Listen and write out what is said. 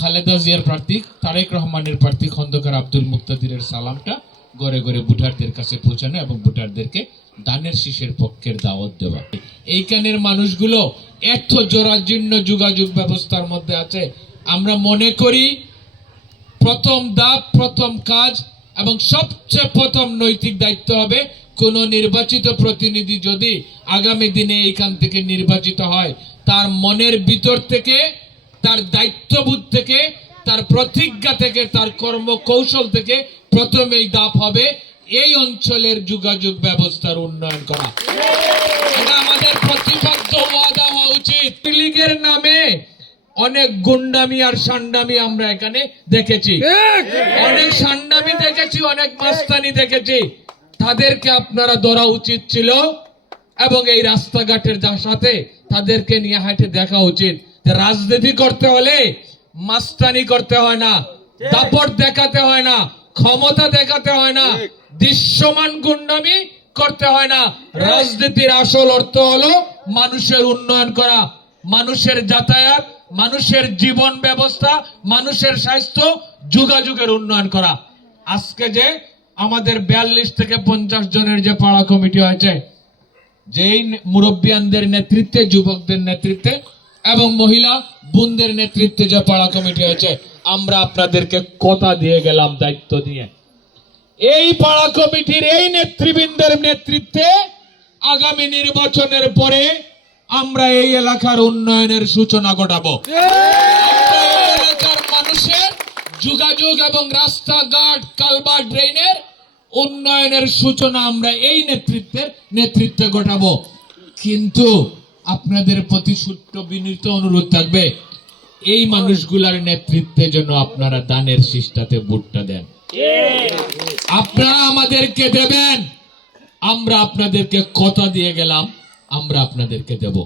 খালেদা জিয়ার প্রার্থী তারেক রহমানের প্রার্থী খন্দকার আব্দুল মুক্তাদিরের সালামটা ঘরে ঘরে ভোটারদের কাছে পৌঁছানো এবং ভোটারদেরকে দানের শীষের পক্ষের দাওয়াত দেওয়া। এইখানের মানুষগুলো এত জরাজীর্ণ যোগাযোগ ব্যবস্থার মধ্যে আছে। আমরা মনে করি প্রথম ধাপ, প্রথম কাজ এবং সবচেয়ে প্রথম নৈতিক দায়িত্ব হবে কোন নির্বাচিত প্রতিনিধি যদি আগামী দিনে এইখান থেকে নির্বাচিত হয়, তার মনের ভিতর থেকে, তার দায়িত্ববোধ থেকে, তার প্রতিজ্ঞা থেকে, তার কর্মকৌশল থেকে প্রথমেই ধাপ হবে এই অঞ্চলের যোগাযোগ ব্যবস্থার উন্নয়ন করা। এটা আমাদের প্রতিপাদ্য ওয়াদা হওয়া উচিত। লীগের নামে অনেক গুন্ডামি আর সান্ডামি আমরা এখানে দেখেছি, অনেক সান্ডামি দেখেছি, অনেক মাস্তানি দেখেছি। তাদেরকে আপনারা ধরা উচিত ছিল এবং এই রাস্তাঘাটের সাথে তাদেরকে নিয়ে হাঁটে দেখা উচিত যে রাজনীতি করতে হলে মাস্তানি করতে হয় না, দাপট দেখাতে হয় না, ক্ষমতা দেখাতে হয় না, দৃশ্যমান গুন্ডামি করতে হয় না। রাজনীতির আসল অর্থ হলো মানুষের উন্নয়ন করা, মানুষের যাতায়াত, মানুষের জীবন ব্যবস্থা, মানুষের স্বাস্থ্য, যোগাযোগের উন্নয়ন করা। আজকে যে আমাদের 42 থেকে 50 জনের যে পাড়া কমিটি হয়েছে, যেই মুরব্বিয়ানদের নেতৃত্বে, যুবকদের নেতৃত্বে এবং মহিলা বোনদের নেতৃত্বে যে পাড়া কমিটি হয়েছে, আমরা আপনাদেরকে কথা দিয়ে গেলাম দায়িত্ব দিয়ে এই পাড়া কমিটির এই নেতৃবৃন্দের নেতৃত্বে আগামী নির্বাচনের পরে আমরা এই এলাকার উন্নয়নের সূচনা ঘটাবো। এলাকার মানুষের যোগাযোগ এবং রাস্তাঘাট, কালভার্ট, ড্রেনের উন্নয়নের সূচনা আমরা এই নেতৃত্বে ঘটাবো। কিন্তু আপনাদের প্রতি ছোট্ট বিনীত অনুরোধ থাকবে, এই মানুষগুলার নেতৃত্বে যেন আপনারা দানের শীষটাতে ভোটটা দেন। আপনারা আমাদেরকে দেবেন, আমরা আপনাদেরকে কথা দিয়ে গেলাম, আমরা আপনাদেরকে দেব।